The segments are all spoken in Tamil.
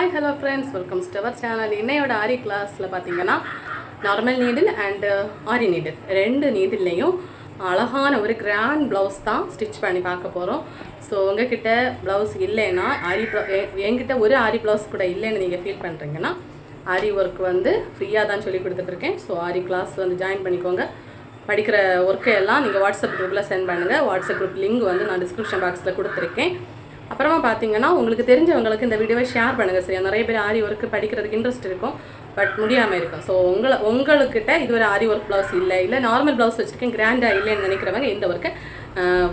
Hi, hello friends, welcome to our channel. இன்னையோட ஆரி கிளாஸ்ல பாத்தீங்கன்னா normal needle and aari needle ரெண்டு நீடில்லையும் அழகான ஒரு கிராண்ட் ப்ளவுஸ் தான் ஸ்டிச் பண்ணி பார்க்க போறோம். ஸோ உங்ககிட்ட ப்ளவுஸ் இல்லைன்னா என்கிட்ட ஒரு ஆரி ப்ளவுஸ் கூட இல்லைன்னு நீங்கள் ஃபீல் பண்ணுறீங்கன்னா ஆரி ஒர்க் வந்து ஃப்ரீயாக தான் சொல்லி கொடுத்துட்ருக்கேன். ஸோ ஆரி கிளாஸ் வந்து ஜாயின் பண்ணிக்கோங்க. படிக்கிற ஒர்க்கை எல்லாம் நீங்கள் வாட்ஸ்அப் குரூப்பில் சென்ட் பண்ணுங்கள். வாட்ஸ்அப் குரூப் லிங்க் வந்து நான் டிஸ்கிரிப்ஷன் பாக்ஸில் கொடுத்துருக்கேன். அப்புறமா பார்த்தீங்கன்னா உங்களுக்கு தெரிஞ்சவங்களுக்கு இந்த வீடியோவை ஷேர் பண்ணுங்கள். சரியா, நிறைய பேர் ஆரி ஒர்க்கு படிக்கிறதுக்கு இன்ட்ரெஸ்ட் இருக்கும், பட் முடியாமல் இருக்கும். ஸோ உங்கள்கிட்ட இதுவரை ஆரி ஒர்க் ப்ளவுஸ் இல்லை நார்மல் ப்ளவுஸ் வச்சுருக்கேன் கிராண்டாக இல்லைன்னு நினைக்கிறவங்க இந்த ஒர்க்கை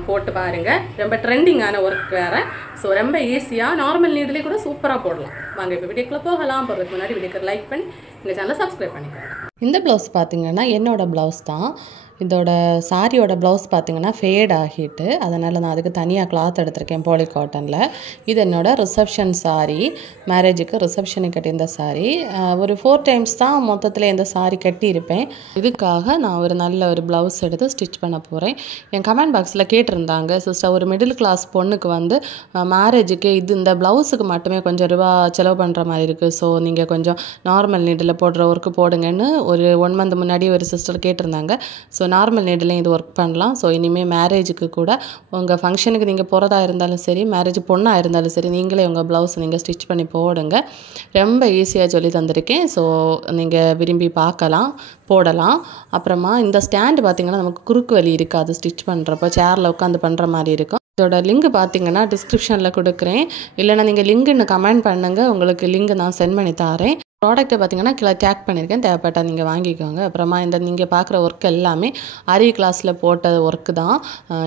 போட்டு பாருங்கள். ரொம்ப ட்ரெண்டிங்கான ஒர்க் வேறு. ஸோ ரொம்ப ஈஸியாக நார்மல் நீடிலே கூட சூப்பராக போடலாம். வாங்க இப்போ வீடியோக்குள்ளே போகலாம். போகிறதுக்கு முன்னாடி வீடியோக்கு லைக் பண்ணி எங்கள் சேனலை சப்ஸ்கிரைப் பண்ணிக்கோங்க. இந்த ப்ளவுஸ் பார்த்திங்கன்னா என்னோடய ப்ளவுஸ் தான். இதோட சாரியோட ப்ளவுஸ் பார்த்திங்கன்னா ஃபேட் ஆகிட்டு, அதனால் நான் அதுக்கு தனியாக கிளாத் எடுத்திருக்கேன் பாலி காட்டனில். இது என்னோட ரிசப்ஷன் சாரி, மேரேஜுக்கு ரிசப்ஷனுக்கு கட்டியிருந்த சாரி. ஒரு 4 டைம்ஸ் தான் மொத்தத்தில் இந்த சாரி கட்டியிருப்பேன். இதுக்காக நான் ஒரு நல்ல ஒரு ப்ளவுஸ் எடுத்து ஸ்டிச் பண்ண போகிறேன். என் கமெண்ட் பாக்ஸில் கேட்டிருந்தாங்க, சிஸ்டர் ஒரு மிடில் கிளாஸ் பொண்ணுக்கு வந்து மேரேஜுக்கு இந்த ப்ளவுஸுக்கு மட்டுமே கொஞ்சம் ரூபா செலவு பண்ணுற மாதிரி இருக்குது, ஸோ நீங்கள் கொஞ்சம் நார்மல் நீடில் போடுற ஒர்க்கு போடுங்கன்னு ஒரு 1 மந்த் முன்னாடி ஒரு சிஸ்டர் கேட்டிருந்தாங்க. ஸோ நார்மல் நீடிலையும் இது ஒர்க் பண்ணலாம். ஸோ இனிமேல் மேரேஜுக்கு கூட உங்கள் ஃபங்க்ஷனுக்கு நீங்கள் போகிறதா இருந்தாலும் சரி, மேரேஜ் பொண்ணாக இருந்தாலும் சரி, நீங்களே உங்கள் ப்ளவுஸ் நீங்கள் ஸ்டிச் பண்ணி போடுங்க. ரொம்ப ஈஸியாக சொல்லி தந்திருக்கேன். ஸோ நீங்கள் விரும்பி பார்க்கலாம், போடலாம். அப்புறமா இந்த ஸ்டாண்டு பார்த்திங்கன்னா நமக்கு குறுக்கு வலி இருக்காது. ஸ்டிச் பண்ணுறப்போ சேரில் உட்காந்து பண்ணுற மாதிரி இருக்கும். இதோட லிங்க் பார்த்தீங்கன்னா டிஸ்கிரிப்ஷனில் கொடுக்குறேன், இல்லைனா நீங்கள் லிங்க்னு கமெண்ட் பண்ணுங்கள், உங்களுக்கு லிங்க் நான் சென்ட் பண்ணி தரேன். ப்ராடக்ட்டை பார்த்தீங்கன்னா கீழே டேக் பண்ணியிருக்கேன், தேவைப்பட்டால் நீங்கள் வாங்கிக்கோங்க. அப்புறமா இந்த நீங்கள் பார்க்குற ஒர்க் எல்லாமே ஆரி கிளாஸில் போட்ட ஒர்க்கு தான்.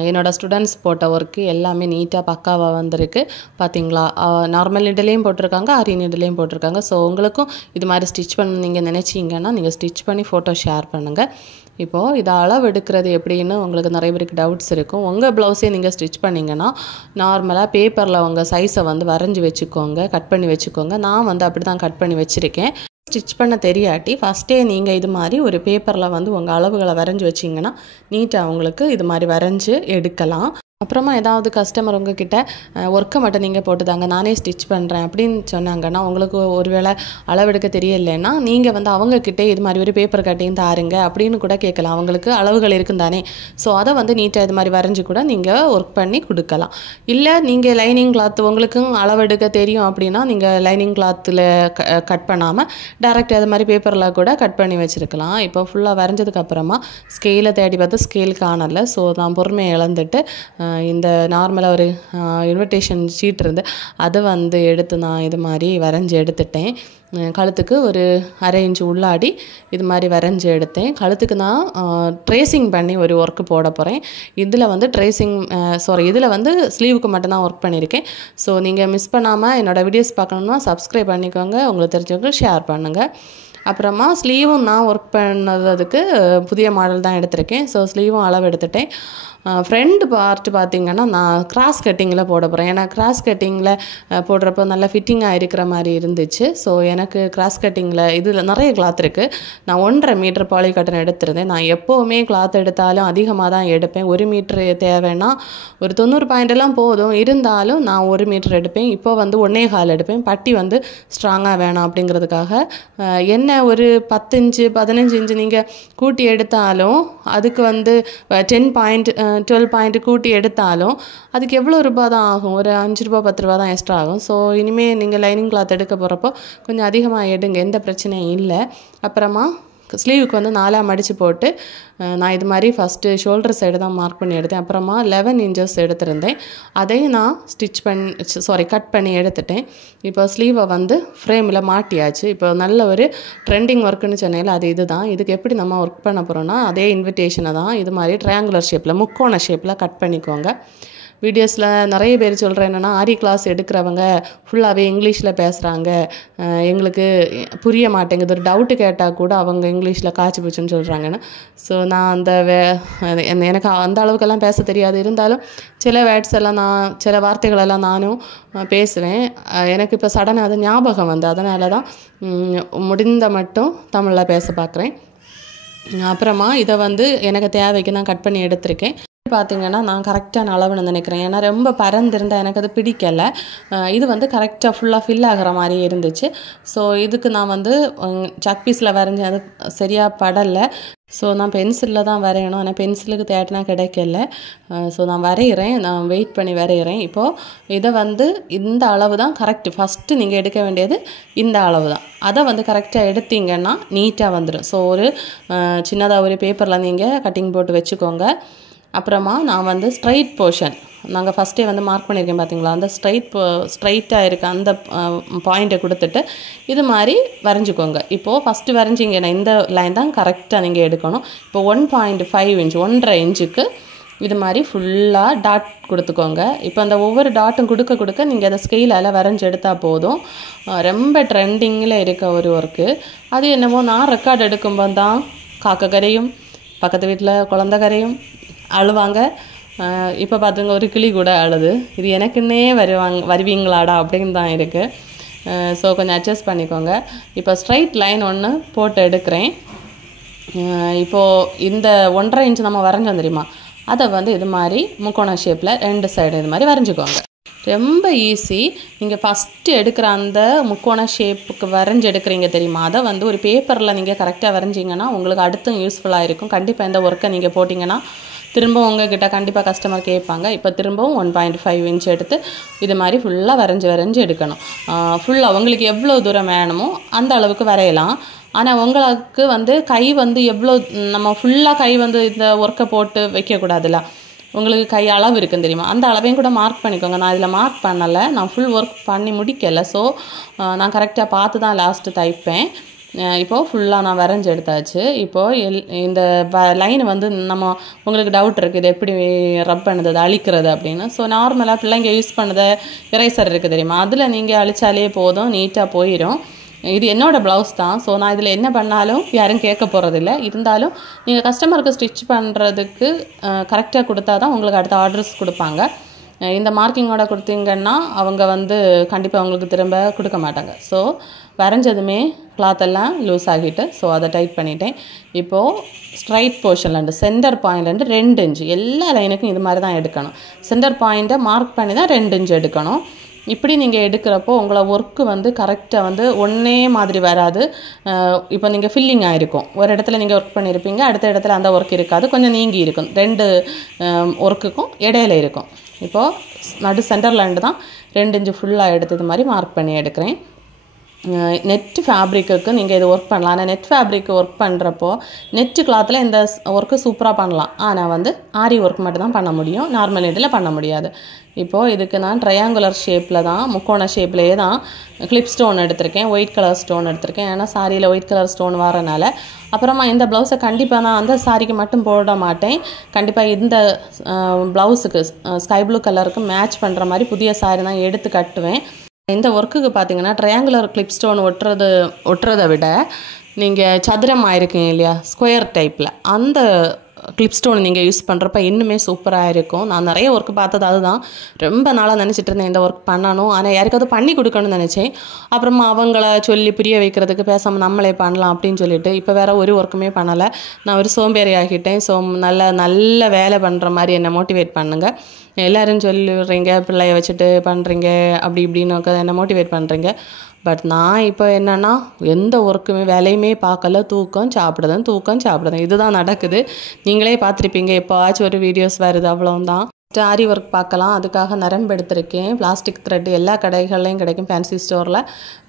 என்னோடய ஸ்டூடெண்ட்ஸ் போட்ட ஒர்க்கு எல்லாமே நீட்டாக பக்காவாக வந்திருக்கு. பார்த்தீங்களா, நார்மல் நீடிலையும் போட்டிருக்காங்க, ஆரி நீடிலையும் போட்டிருக்காங்க. ஸோ உங்களுக்கும் இது மாதிரி ஸ்டிச் பண்ண நீங்கள் நினச்சிங்கன்னா நீங்கள் ஸ்டிச் பண்ணி ஃபோட்டோ ஷேர் பண்ணுங்கள். இப்போது இதை அளவு எடுக்கிறது எப்படின்னு உங்களுக்கு நிறைய பேருக்கு டவுட்ஸ் இருக்கும். உங்கள் ப்ளவுஸே நீங்கள் ஸ்டிச் பண்ணிங்கன்னா நார்மலாக பேப்பரில் உங்கள் சைஸை வந்து வரைஞ்சி வச்சுக்கோங்க, கட் பண்ணி வச்சுக்கோங்க. நான் வந்து அப்படி தான் கட் பண்ணி வச்சுருக்கேன். ஸ்டிச் பண்ண தெரியாட்டி ஃபஸ்ட்டே நீங்கள் இது மாதிரி ஒரு பேப்பரில் வந்து உங்கள் அளவுகளை வரைஞ்சி வச்சிங்கன்னா நீட்டாக உங்களுக்கு இது மாதிரி வரைஞ்சி எடுக்கலாம். அப்புறமா ஏதாவது கஸ்டமர் உங்ககிட்ட ஒர்க்கை மட்டும் நீங்கள் போட்டுதாங்க, நானே ஸ்டிச் பண்ணுறேன் அப்படின்னு சொன்னாங்கன்னா, உங்களுக்கு ஒருவேளை அளவெடுக்க தெரியலைன்னா நீங்கள் வந்து அவங்கக்கிட்டே இது மாதிரி ஒரு பேப்பர் கட்டியும் தாருங்க அப்படின்னு கூட கேட்கலாம். அவங்களுக்கு அளவுகள் இருக்கும் தானே. ஸோ அதை வந்து நீட்டாக இது மாதிரி வரைஞ்சி கூட நீங்கள் ஒர்க் பண்ணி கொடுக்கலாம். இல்லை நீங்கள் லைனிங் கிளாத் உங்களுக்கும் அளவெடுக்க தெரியும் அப்படின்னா நீங்கள் லைனிங் கிளாத்தில் கட் பண்ணாமல் டேரெக்ட் அது மாதிரி பேப்பரில் கூட கட் பண்ணி வச்சுருக்கலாம். இப்போ ஃபுல்லாக வரைஞ்சதுக்கப்புறமா ஸ்கேலை தேடி பார்த்து ஸ்கேல் காணலை. ஸோ நான் பொறுமையை இழந்துட்டு இந்த நார்மலாக ஒரு இன்விடேஷன் ஷீட் இருந்து அதை வந்து எடுத்து நான் இது மாதிரி வரைஞ்சி எடுத்துட்டேன். கழுத்துக்கு ஒரு 1/2 இன்ச்சு உள்ளாடி இது மாதிரி வரைஞ்சி எடுத்தேன். கழுத்துக்கு நான் ட்ரேசிங் பண்ணி ஒரு ஒர்க்கு போட போகிறேன். இதில் வந்து இதில் வந்து ஸ்லீவுக்கு மட்டும்தான் ஒர்க் பண்ணியிருக்கேன். ஸோ நீங்கள் மிஸ் பண்ணாமல் என்னோடய வீடியோஸ் பார்க்கணுன்னா சப்ஸ்கிரைப் பண்ணிக்கோங்க, உங்களுக்கு தெரிஞ்சவங்க ஷேர் பண்ணுங்கள். அப்புறமா ஸ்லீவும் நான் ஒர்க் பண்ணதுக்கு புதிய மாடல் தான் எடுத்திருக்கேன். ஸோ ஸ்லீவும் அளவு எடுத்துட்டேன். ஃப்ரண்ட் பார்ட்டு பார்த்திங்கன்னா நான் கிராஸ் கட்டிங்கில் போட போகிறேன். ஏன்னா கிராஸ் கட்டிங்கில் போடுறப்போ நல்லா ஃபிட்டிங்காக இருக்கிற மாதிரி இருந்துச்சு. ஸோ எனக்கு கிராஸ் கட்டிங்கில் இதில் நிறைய கிளாத் இருக்குது. நான் 1.5 மீட்டர் பாலி காட்டன் எடுத்திருந்தேன். நான் எப்போவுமே கிளாத் எடுத்தாலும் அதிகமாக தான் எடுப்பேன். 1 மீட்ரு தேவைன்னா ஒரு 90 பாயிண்டெல்லாம் போதும், இருந்தாலும் நான் 1 மீட்டர் எடுப்பேன். இப்போ வந்து 1.25 எடுப்பேன். பட்டி வந்து ஸ்ட்ராங்காக வேணும் அப்படிங்கிறதுக்காக. என்ன ஒரு 10 இன்ச்சு 15 இன்ச்சு நீங்கள் கூட்டி எடுத்தாலும் அதுக்கு வந்து 10 பாயிண்ட் 12 பாயிண்ட் கூட்டி எடுத்தாலும் அதுக்கு எவ்வளோ ரூபா தான் ஆகும்? ஒரு 5 ரூபா 10 ரூபா தான் எக்ஸ்ட்ரா ஆகும். ஸோ இனிமேல் நீங்கள் லைனிங் கிளாத் எடுக்க போகிறப்போ கொஞ்சம் அதிகமாக எடுங்க, எந்த பிரச்சனையும் இல்லை. அப்புறமா ஸ்லீவுக்கு வந்து 4ஆக மடித்து போட்டு நான் இது மாதிரி ஃபஸ்ட்டு ஷோல்டர் சைடு தான் மார்க் பண்ணி எடுத்தேன். அப்புறமா 11 இன்ச்சஸ் எடுத்திருந்தேன், அதையும் நான் கட் பண்ணி எடுத்துட்டேன். இப்போ ஸ்லீவை வந்து ஃப்ரேமில் மாட்டியாச்சு. இப்போ நல்ல ஒரு ட்ரெண்டிங் ஒர்க்குன்னு சொன்னேன்ல, அது இது தான். இதுக்கு எப்படி நம்ம ஒர்க் பண்ண போகிறோன்னா அதே இன்விடேஷனை தான் இது மாதிரி ட்ரையாங்குலர் ஷேப்பில் முக்கோண ஷேப்பில் கட் பண்ணிக்கோங்க. வீடியோஸில் நிறைய பேர் சொல்கிறேன் என்னென்னா, ஆரி கிளாஸ் எடுக்கிறவங்க ஃபுல்லாகவே இங்கிலீஷில் பேசுகிறாங்க, எங்களுக்கு புரிய மாட்டேங்குது, ஒரு டவுட்டு கேட்டால் கூட அவங்க இங்கிலீஷில் காய்ச்சி போச்சுன்னு சொல்கிறாங்கன்னு. ஸோ நான் எனக்கு அந்த அளவுக்கெல்லாம் பேச தெரியாது, இருந்தாலும் சில சில வார்த்தைகளெல்லாம் நானும் பேசுவேன். எனக்கு இப்போ சடனாக அது ஞாபகம் வந்து அதனால தான் முடிந்த மட்டும் தமிழில் பேச பார்க்குறேன். அப்புறமா இதை வந்து எனக்கு தேவைக்கு நான் கட் பண்ணி எடுத்திருக்கேன். பார்த்தீங்கன்னா நான் கரெக்டான அளவுன்னு நினைக்கிறேன். ஏன்னா ரொம்ப பரந்திருந்தால் எனக்கு அது பிடிக்கலை. இது வந்து கரெக்டாக ஃபுல்லாக ஃபில் ஆகிற மாதிரி இருந்துச்சு. ஸோ இதுக்கு நான் வந்து சக் பீஸில் வரைஞ்சேன், அது சரியாக படலை. ஸோ நான் பென்சிலில் தான் வரையணும், ஆனால் பென்சிலுக்கு தேட்டினா கிடைக்கல. ஸோ நான் வரைகிறேன், நான் வெயிட் பண்ணி வரைகிறேன். இப்போது இதை வந்து இந்த அளவு தான் கரெக்டு. ஃபஸ்ட்டு நீங்கள் எடுக்க வேண்டியது இந்த அளவு தான். அதை வந்து கரெக்டாக எடுத்தீங்கன்னா நீட்டாக வந்துடும். ஸோ ஒரு சின்னதாக ஒரு பேப்பரில் நீங்கள் கட்டிங் போட்டு வச்சுக்கோங்க. அப்புறமா நான் வந்து ஸ்ட்ரைட் போர்ஷன் நாங்கள் ஃபஸ்ட்டே வந்து மார்க் பண்ணியிருக்கேன் பார்த்தீங்களா, அந்த ஸ்ட்ரைட்டாக இருக்க அந்த பாயிண்ட்டை கொடுத்துட்டு இது மாதிரி வரைஞ்சிக்கோங்க. இப்போது ஃபஸ்ட்டு வரைஞ்சிங்கன்னா இந்த லைன் தான் கரெக்டாக நீங்கள் எடுக்கணும். இப்போ 1.5 இன்ச் 1.5 இன்ச்சுக்கு இது மாதிரி ஃபுல்லாக டாட் கொடுத்துக்கோங்க. இப்போ அந்த ஒவ்வொரு டாட்டும் கொடுக்க நீங்கள் அதை ஸ்கெயிலால் வரைஞ்சி எடுத்தால் போதும். ரொம்ப ட்ரெண்டிங்கில் இருக்க ஒரு ஒர்க்கு அது. என்னமோ நான் ரெக்கார்ட் எடுக்கும்போது தான் காக்க கரையும், பக்கத்து வீட்டில் குழந்த கரையும், அழுவாங்க. இப்போ பார்த்துங்க ஒரு கிளி கூட அழுது. இது எனக்குன்னே வருவீங்களாடா அப்படின்னு தான் இருக்குது. ஸோ கொஞ்சம் அட்ஜஸ்ட் பண்ணிக்கோங்க. இப்போ ஸ்ட்ரைட் லைன் ஒன்று போட்டு எடுக்கிறேன். இப்போது இந்த 1.5 இன்ச் நம்ம வரைஞ்சோம் தெரியுமா, அதை வந்து இது மாதிரி முக்கோண ஷேப்பில் 2 சைடு இது மாதிரி வரைஞ்சிக்கோங்க. ரொம்ப ஈஸி. நீங்கள் ஃபஸ்ட்டு எடுக்கிற அந்த முக்கோண ஷேப்புக்கு வரைஞ்சி எடுக்கிறீங்க தெரியுமா, அதை வந்து ஒரு பேப்பரில் நீங்கள் கரெக்டாக வரைஞ்சிங்கன்னா உங்களுக்கு அடுத்தும் யூஸ்ஃபுல்லாக இருக்கும். கண்டிப்பாக இந்த ஒர்க்கை நீங்கள் போட்டிங்கன்னா திரும்ப உங்கள்கிட்ட கண்டிப்பாக கஸ்டமர் கேட்பாங்க. இப்போ திரும்பவும் 1.5 இன்ச் எடுத்து இது மாதிரி ஃபுல்லாக வரைஞ்சி எடுக்கணும். ஃபுல்லாக உங்களுக்கு எவ்வளோ தூரம் வேணுமோ அந்த அளவுக்கு வரையலாம். ஆனால் உங்களுக்கு வந்து கை வந்து எவ்வளோ, நம்ம ஃபுல்லாக கை வந்து இந்த ஒர்க்கை போட்டு வைக்கக்கூடாதுல்ல, உங்களுக்கு கை அளவு இருக்குன்னு தெரியுமா, அந்த அளவையும் கூட மார்க் பண்ணிக்கோங்க. நான் இதில் மார்க் பண்ணலை, நான் ஃபுல் ஒர்க் பண்ணி முடிக்கலை. ஸோ நான் கரெக்டாக பார்த்து தான் லாஸ்ட்டு தைப்பேன். இப்போது ஃபுல்லாக நான் வரைஞ்சி எடுத்தாச்சு. இப்போது இந்த லைன் வந்து நம்ம உங்களுக்கு டவுட் இருக்குது இது எப்படி ரப் பண்ணுறது, அது அழிக்கிறது அப்படின்னு. ஸோ நார்மலாக பிள்ளைங்க யூஸ் பண்ணது எரேசர் இருக்குது தெரியுமா, அதில் நீங்கள் அழிச்சாலே போதும், நீட்டாக போயிடும். இது என்னோடய ப்ளவுஸ் தான். ஸோ நான் இதில் என்ன பண்ணாலும் யாரும் கேட்க போகிறதில்ல. இருந்தாலும் நீங்கள் கஸ்டமருக்கு ஸ்டிச் பண்ணுறதுக்கு கரெக்டாக கொடுத்தா தான் உங்களுக்கு அடுத்த ஆர்டர்ஸ் கொடுப்பாங்க. இந்த மார்க்கிங்கோட கொடுத்தீங்கன்னா அவங்க வந்து கண்டிப்பாக அவங்களுக்கு திரும்ப கொடுக்க மாட்டாங்க. ஸோ வரைஞ்சதுமே கிளாத்தெல்லாம் லூஸ் ஆகிட்டு ஸோ அதை டைட் பண்ணிட்டேன். இப்போது ஸ்ட்ரைட் போர்ஷன்லேருந்து சென்டர் பாயிண்ட்லேருந்து 2 இன்ச்சு எல்லா லைனுக்கும் இது மாதிரி தான் எடுக்கணும். சென்டர் பாயிண்ட்டை மார்க் பண்ணி தான் 2 இன்ச்சு எடுக்கணும். இப்படி நீங்கள் எடுக்கிறப்போ உங்களை ஒர்க்கு வந்து கரெக்டாக வந்து ஒன்றே மாதிரி வராது. இப்போ நீங்கள் ஃபில்லிங் ஆகிருக்கும், ஒரு இடத்துல நீங்கள் ஒர்க் பண்ணியிருப்பீங்க, அடுத்த இடத்துல அந்த ஒர்க் இருக்காது, கொஞ்சம் நீங்கி இருக்கும், 2 ஒர்க்குக்கும் இடையில இருக்கும். இப்போது நடு சென்டர்லேருந்து தான் 2 இன்ச்சு ஃபுல்லாக எடுத்து இது மாதிரி மார்க் பண்ணி எடுக்கிறேன். நெட் ஃபேப்ரிக்கு நீங்கள் இது ஒர்க் பண்ணலாம். ஆனால் நெட் ஃபேப்ரிக் ஒர்க் பண்ணுறப்போ நெட்டு கிளாத்தில் இந்த ஒர்க்கு சூப்பராக பண்ணலாம். ஆனால் வந்து ஆரி ஒர்க் மட்டும் தான் பண்ண முடியும், நார்மல் நெட்டில் பண்ண முடியாது. இப்போது இதுக்கு நான் ட்ரையாங்குலர் ஷேப்பில் தான், முக்கோண ஷேப்லேயே தான் கிளிப் ஸ்டோன் எடுத்திருக்கேன், ஒயிட் கலர் ஸ்டோன் எடுத்திருக்கேன். ஏன்னா சாரியில் ஒயிட் கலர் ஸ்டோன் வரனால. அப்புறமா இந்த ப்ளவுஸை கண்டிப்பாக நான் அந்த சாரிக்கு மட்டும் போட மாட்டேன், கண்டிப்பாக இந்த ப்ளவுஸுக்கு ஸ்கை ப்ளூ கலருக்கு மேட்ச் பண்ணுற மாதிரி புதிய சாரி தான் எடுத்து கட்டுவேன். இந்த ஒர்க்குக்கு பார்த்தீங்கன்னா ட்ரையாங்குலர் கிளிப் ஸ்டோன் ஒட்டுறதை விட நீங்கள் சதுரமாக இருக்கீங்க இல்லையா, ஸ்கொயர் டைப்பில் அந்த கிளிப் ஸ்டோன் நீங்கள் யூஸ் பண்ணுறப்ப இன்னுமே சூப்பராக இருக்கும். நான் நிறைய ஒர்க் பார்த்தது அதுதான். ரொம்ப நாளாக நினச்சிட்டு இருந்தேன் இந்த ஒர்க் பண்ணணும், ஆனால் யாருக்காவது பண்ணி கொடுக்கணும்னு நினச்சேன். அப்புறமா அவங்கள சொல்லி புரிய வைக்கிறதுக்கு பேசாமல் நம்மளே பண்ணலாம் அப்படின்னு சொல்லிட்டு இப்போ வேறு ஒரு ஒர்க்குமே பண்ணலை. நான் ஒரு சோம்பேறி ஆகிட்டேன். ஸோ நல்ல வேலை பண்ணுற மாதிரி என்னை மோட்டிவேட் பண்ணுங்கள். எல்லோரும் சொல்லிடுறீங்க பிள்ளைய வச்சுட்டு பண்ணுறீங்க அப்படி இப்படின்னு என்னை மோட்டிவேட் பண்ணுறீங்க. பட் நான் இப்போ என்னென்னா எந்த ஒர்க்குமே வேலையுமே பார்க்கல, தூக்கம் சாப்பிடுதேன் இதுதான் நடக்குது. நீங்களே பார்த்துருப்பீங்க, எப்போவாச்சும் ஒரு வீடியோஸ் வருது, அவ்வளோதான். ஆரி ஒர்க் பார்க்கலாம். அதுக்காக நரம்பு எடுத்திருக்கேன். பிளாஸ்டிக் த்ரெட் எல்லா கடைகள்லையும் கிடைக்கும், ஃபேன்சி ஸ்டோரில்.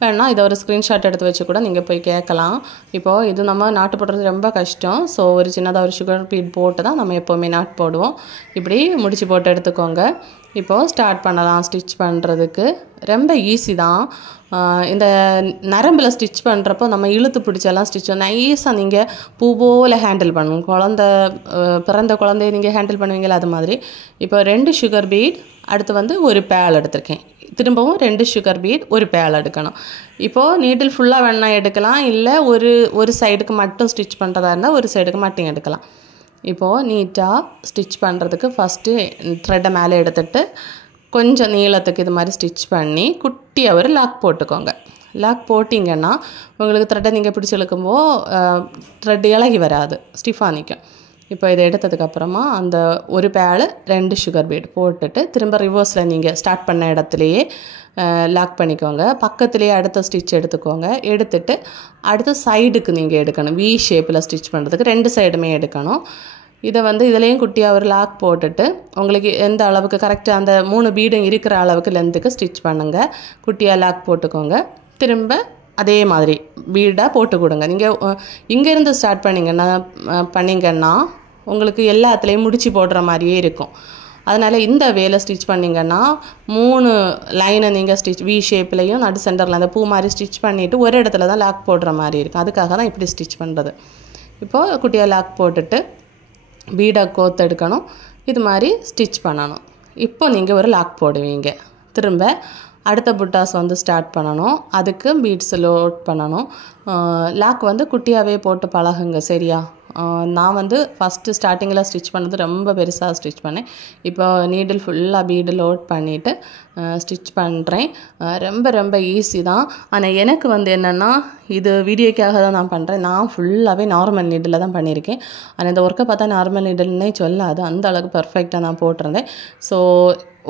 வேணா இதை ஒரு ஸ்க்ரீன்ஷாட் எடுத்து வச்சு கூட நீங்கள் போய் கேட்கலாம். இப்போது இது நம்ம நாட்டு போடுறது ரொம்ப கஷ்டம். ஸோ ஒரு சின்னதாக ஒரு சுகர் பீட் போட்டு தான் நம்ம எப்போவுமே நாட்டு போடுவோம். இப்படி முடிச்சு போட்டு எடுத்துக்கோங்க. இப்போது ஸ்டார்ட் பண்ணலாம் ஸ்டிச் பண்ணுறதுக்கு. ரொம்ப ஈஸி தான். இந்த நரம்பில் ஸ்டிச் பண்ணுறப்போ நம்ம இழுத்து பிடிச்செல்லாம் ஸ்டிச் நைஸாக நீங்கள் பூ போல் ஹேண்டில் பண்ணணும். பிறந்த குழந்தைய நீங்கள் ஹேண்டில் பண்ணுவீங்களா அது மாதிரி. இப்போ 2 சுகர் பீட், அடுத்து வந்து ஒரு பேல் எடுத்திருக்கேன். திரும்பவும் 2 சுகர் பீட், ஒரு பேல் எடுக்கணும். இப்போது நீடில் ஃபுல்லாக வேணா எடுக்கலாம், இல்லை ஒரு சைடுக்கு மட்டும் ஸ்டிச் பண்ணுறதா இருந்தால் ஒரு சைடுக்கு மட்டும் எடுக்கலாம். இப்போது நீட்டாக ஸ்டிச் பண்ணுறதுக்கு ஃபஸ்ட்டு த்ரெட்டை மேலே எடுத்துகிட்டு கொஞ்சம் நீளத்துக்கு இது மாதிரி ஸ்டிச் பண்ணி குட்டியாக ஒரு லாக் போட்டுக்கோங்க. லாக் போட்டிங்கன்னா உங்களுக்கு த்ரெட்டை நீங்கள் பிடிச்சி இழுக்கும்போது த்ரெட் இலகி வராது, ஸ்டிஃபாக நிற்கும். இப்போ இதை எடுத்ததுக்கப்புறமா அந்த ஒரு பேல் 2 சுகர் பீட் போட்டுட்டு திரும்ப ரிவர்ஸில் நீங்கள் ஸ்டார்ட் பண்ண இடத்துலையே லாக் பண்ணிக்கோங்க. பக்கத்துலேயே அடுத்த ஸ்டிச் எடுத்துக்கோங்க. எடுத்துட்டு அடுத்த சைடுக்கு நீங்கள் எடுக்கணும். வி ஷேப்பில் ஸ்டிச் பண்ணுறதுக்கு 2 சைடுமே எடுக்கணும். இதை வந்து இதுலேயும் குட்டியாக ஒரு லாக் போட்டுட்டு உங்களுக்கு எந்த அளவுக்கு கரெக்டாக அந்த 3 பீடும் இருக்கிற அளவுக்கு லென்த்துக்கு ஸ்டிச் பண்ணுங்கள். குட்டியாக லாக் போட்டுக்கோங்க. திரும்ப அதே மாதிரி பீடாக போட்டு கொடுங்க. நீங்கள் இங்கேருந்து ஸ்டார்ட் பண்ணிங்கன்னா உங்களுக்கு எல்லாத்துலேயும் முடிச்சு போடுற மாதிரியே இருக்கும். அதனால் இந்த வேலை ஸ்டிச் பண்ணிங்கன்னா 3 லைனை நீங்கள் ஸ்டிச் வி ஷேப்லேயும் நடு சென்டரில் அந்த பூ மாதிரி ஸ்டிச் பண்ணிவிட்டு ஒரு இடத்துல தான் லாக் போடுற மாதிரி இருக்கும். அதுக்காக தான் இப்படி ஸ்டிச் பண்ணுறது. இப்போது குட்டியாக லாக் போட்டுட்டு பீடை கோத்தெடுக்கணும். இது மாதிரி ஸ்டிச் பண்ணணும். இப்போ நீங்கள் ஒரு லாக் போடுவீங்க. திரும்ப அடுத்த புட்டாஸ் வந்து ஸ்டார்ட் பண்ணணும். அதுக்கு பீட்ஸ் லோட் பண்ணணும். லாக் வந்து குட்டியாகவே போட்டு பழகுங்க. சரியா? நான் வந்து ஃபஸ்ட்டு ஸ்டார்டிங்கில் ஸ்டிச் பண்ணது ரொம்ப பெருசாக ஸ்டிச் பண்ணேன். இப்போ நீடில் ஃபுல்லாக பீடு லோட் பண்ணிவிட்டு ஸ்டிச் பண்ணுறேன். ரொம்ப ஈஸி தான். ஆனால் எனக்கு வந்து என்னென்னா இது வீடியோக்காக தான் நான் பண்ணுறேன். நான் ஃபுல்லாகவே நார்மல் நீடில் தான் பண்ணியிருக்கேன். ஆனால் இந்த ஒர்க்கை பார்த்தா நார்மல் நீடில்னே சொல்லாது. அந்த அளவுக்கு பர்ஃபெக்டாக நான் போட்டிருந்தேன். ஸோ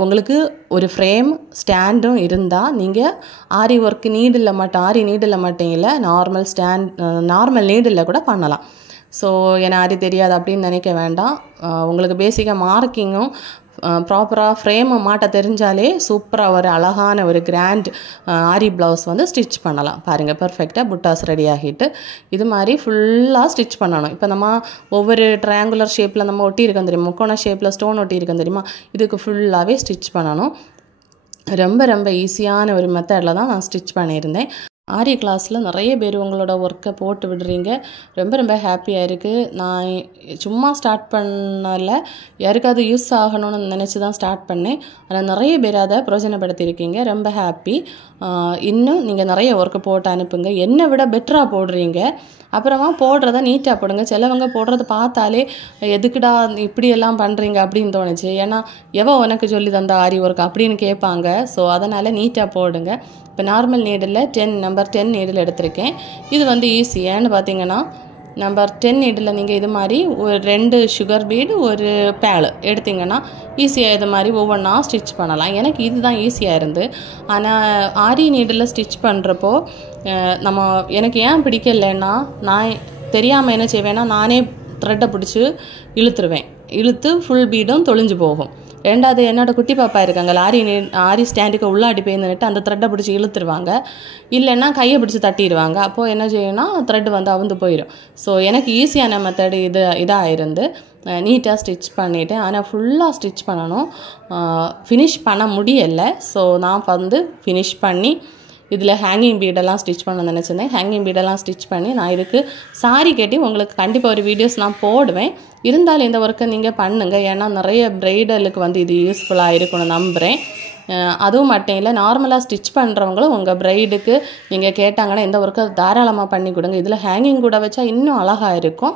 உங்களுக்கு ஒரு ஃப்ரேம் ஸ்டாண்டும் இருந்தால் நீங்கள் ஆரி ஒர்க் நீடில் மட்டும் ஆரி நீடில் மட்டும் இல்லை நார்மல் நீடில் கூட பண்ணலாம். ஸோ எனக்கு ஆரி தெரியாது அப்படின்னு நினைக்க வேண்டாம். உங்களுக்கு பேசிக்காக மார்க்கிங்கும் ப்ராப்பராக ஃப்ரேமை மாட்ட தெரிஞ்சாலே சூப்பராக ஒரு அழகான ஒரு கிராண்ட் ஆரி ப்ளவுஸ் வந்து ஸ்டிச் பண்ணலாம். பாருங்கள், பர்ஃபெக்டாக புட்டாஸ் ரெடி ஆகிட்டு இது மாதிரி ஃபுல்லாக ஸ்டிச் பண்ணணும். இப்போ நம்ம ஒவ்வொரு ட்ரையாங்குலர் ஷேப்பில் நம்ம ஒட்டியிருக்கோம் தெரியுமா, முக்கோண ஷேப்பில் ஸ்டோன் ஒட்டியிருக்கோம் தெரியுமா, இதுக்கு ஃபுல்லாகவே ஸ்டிச் பண்ணணும். ரொம்ப ஈஸியான ஒரு மெத்தடில் தான் நான் ஸ்டிச் பண்ணியிருந்தேன். ஆரி கிளாஸில் நிறைய பேர் உங்களோட ஒர்க்கை போட்டு விடுறீங்க. ரொம்ப ஹாப்பியாக இருக்குது. நான் சும்மா ஸ்டார்ட் பண்ணல, யாருக்காவது யூஸ் ஆகணும்னு நினச்சி தான் ஸ்டார்ட் பண்ணேன். ஆனால் நிறைய பேர் அதை பிரயோஜனப்படுத்தியிருக்கீங்க. ரொம்ப ஹாப்பி. இன்னும் நீங்கள் நிறைய ஒர்க்கு போட்டு அனுப்புங்க. என்னை விட பெட்டராக போடுறீங்க. அப்புறமா போடுறத நீட்டாக போடுங்க. சிலவங்க போடுறத பார்த்தாலே எதுக்குடா இப்படியெல்லாம் பண்ணுறீங்க அப்படின்னு தோணுச்சு. ஏன்னா உனக்கு சொல்லி தந்த ஆரி ஒர்க் அப்படின்னு கேட்பாங்க. ஸோ அதனால் நீட்டாக போடுங்க. இப்போ நார்மல் நீடில் நம்பர் 10 நீடில் எடுத்திருக்கேன். இது வந்து ஈஸி. ஏன்னு பார்த்தீங்கன்னா நம்பர் 10 நீடில் நீங்கள் இது மாதிரி ஒரு 2 சுகர் பீடு ஒரு பேல் எடுத்திங்கன்னா ஈஸியாக இது மாதிரி ஒவ்வொன்றா ஸ்டிச் பண்ணலாம். எனக்கு இதுதான் ஈஸியாக இருந்து. ஆனால் ஆரி நீடில் ஸ்டிச் பண்ணுறப்போ எனக்கு ஏன் பிடிக்கலைன்னா நான் தெரியாமல் என்ன செய்வேன்னா நானே த்ரெட்டை பிடிச்சி இழுத்து ஃபுல் பீடும் தொழிஞ்சு போகும். ரெண்டாவது என்னோடய குட்டி பாப்பா இருக்காங்க, ஆரி ஸ்டாண்டுக்கு உள்ளாடி போய் நின்றுட்டு அந்த த்ரெட்டை பிடிச்சி இழுத்துருவாங்க. இல்லைன்னா கையை பிடிச்சி தட்டிடுவாங்க. அப்போது என்ன செய்யணும்னா த்ரெட் வந்து அவுந்து போயிடும். ஸோ எனக்கு ஈஸியான மெத்தடு இதாக இருந்து நீட்டாக ஸ்டிச் பண்ணிவிட்டேன். ஆனால் ஃபுல்லாக ஸ்டிச் பண்ணணும், ஃபினிஷ் பண்ண முடியலை. ஸோ நான் வந்து ஃபினிஷ் பண்ணி இதில் ஹேங்கிங் பீடெல்லாம் ஸ்டிச் பண்ண நினச்சிருந்தேன். ஹேங்கிங் பீடெல்லாம் ஸ்டிச் பண்ணி நான் இதுக்கு சாரி கட்டி உங்களுக்கு கண்டிப்பாக ஒரு வீடியோஸ் நான் போடுவேன். இருந்தாலும் இந்த ஒர்க்கை நீங்கள் பண்ணுங்கள். ஏன்னா நிறைய ப்ரைடலுக்கு வந்து இது யூஸ்ஃபுல்லாக இருக்கும்னு நம்புகிறேன். அதுவும் மட்டும் இல்லை, நார்மலாக ஸ்டிச் பண்ணுறவங்களும் உங்கள் ப்ரைடுக்கு நீங்கள் கேட்டாங்கன்னா இந்த ஒர்க்கை தாராளமாக பண்ணி கொடுங்க. இதில் ஹேங்கிங் கூட வச்சா இன்னும் அழகாக இருக்கும்.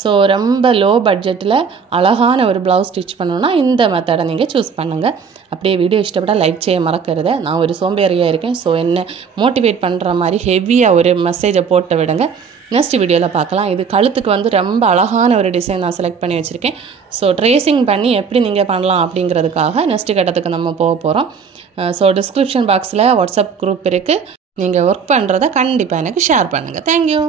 ஸோ ரொம்ப லோ பட்ஜெட்டில் அழகான ஒரு ப்ளவுஸ் ஸ்டிச் பண்ணணுன்னா இந்த மெத்தடை நீங்கள் சூஸ் பண்ணுங்கள். அப்படியே வீடியோ இஷ்டப்பட்டால் லைக் செய்ய மறக்கிறத. நான் ஒரு சோம்பேறியாக இருக்கேன். ஸோ என்ன மோட்டிவேட் பண்ணுற மாதிரி ஹெவியாக ஒரு மெசேஜை போட்டு விடுங்க. நெக்ஸ்ட் வீடியோவில் பார்க்கலாம். இது கழுத்துக்கு வந்து ரொம்ப அழகான ஒரு டிசைன் நான் செலக்ட் பண்ணி வச்சுருக்கேன். ஸோ ட்ரேசிங் பண்ணி எப்படி நீங்கள் பண்ணலாம் அப்படிங்கிறதுக்காக நெக்ஸ்ட் கட்டத்துக்கு நம்ம போக போகிறோம். ஸோ டிஸ்கிரிப்ஷன் பாக்ஸில் வாட்ஸ்அப் குரூப் இருக்குது. நீங்கள் ஒர்க் பண்ணுறதை கண்டிப்பாக எனக்கு ஷேர் பண்ணுங்கள். தேங்க்யூ.